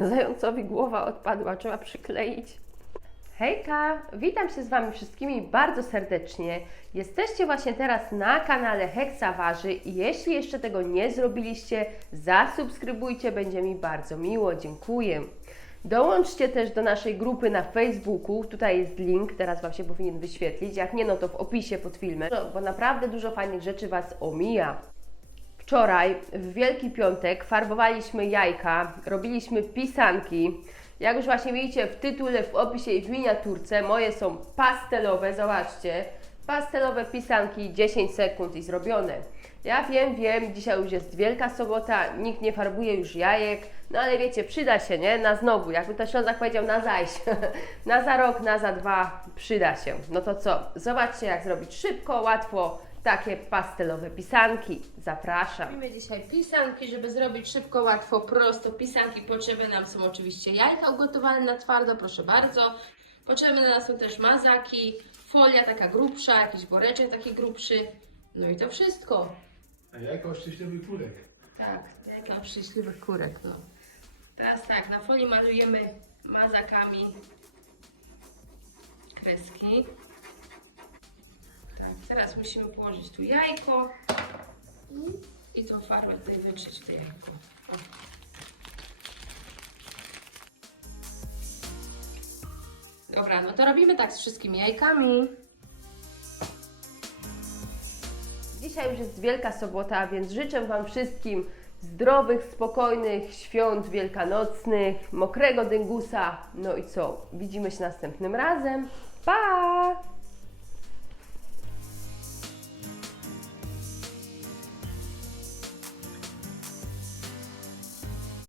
Zającowi głowa odpadła, trzeba przykleić. Hejka, witam się z Wami wszystkimi bardzo serdecznie. Jesteście właśnie teraz na kanale Heksawarzy i jeśli jeszcze tego nie zrobiliście, zasubskrybujcie, będzie mi bardzo miło, dziękuję. Dołączcie też do naszej grupy na Facebooku, tutaj jest link, teraz Wam się powinien wyświetlić, jak nie no to w opisie pod filmem, bo naprawdę dużo fajnych rzeczy Was omija. Wczoraj, w Wielki Piątek, farbowaliśmy jajka, robiliśmy pisanki. Jak już właśnie widzicie w tytule, w opisie i w miniaturce, moje są pastelowe, zobaczcie. Pastelowe pisanki, 10 sekund i zrobione. Ja wiem, wiem, dzisiaj już jest Wielka Sobota, nikt nie farbuje już jajek, no ale wiecie, przyda się, nie? Na znowu, jakby to Ślązak powiedział, na zajść. na za rok, na za dwa, przyda się. No to co? Zobaczcie, jak zrobić szybko, łatwo takie pastelowe pisanki. Zapraszam. Robimy dzisiaj pisanki, żeby zrobić szybko, łatwo, prosto. Pisanki potrzebne nam są oczywiście jajka ugotowane na twardo, proszę bardzo. Potrzebne nam są też mazaki, folia taka grubsza, jakiś woreczek taki grubszy. No i to wszystko. A jaka szczęśliwy kurek. Tak, jajka szczęśliwych kurek, no. Teraz tak, na folii malujemy mazakami kreski. Teraz musimy położyć tu jajko i tą farbę tutaj wytrzeć to jajko. O. Dobra, no to robimy tak z wszystkimi jajkami. Dzisiaj już jest Wielka Sobota, więc życzę Wam wszystkim zdrowych, spokojnych świąt wielkanocnych, mokrego dyngusa. No i co? Widzimy się następnym razem. Pa!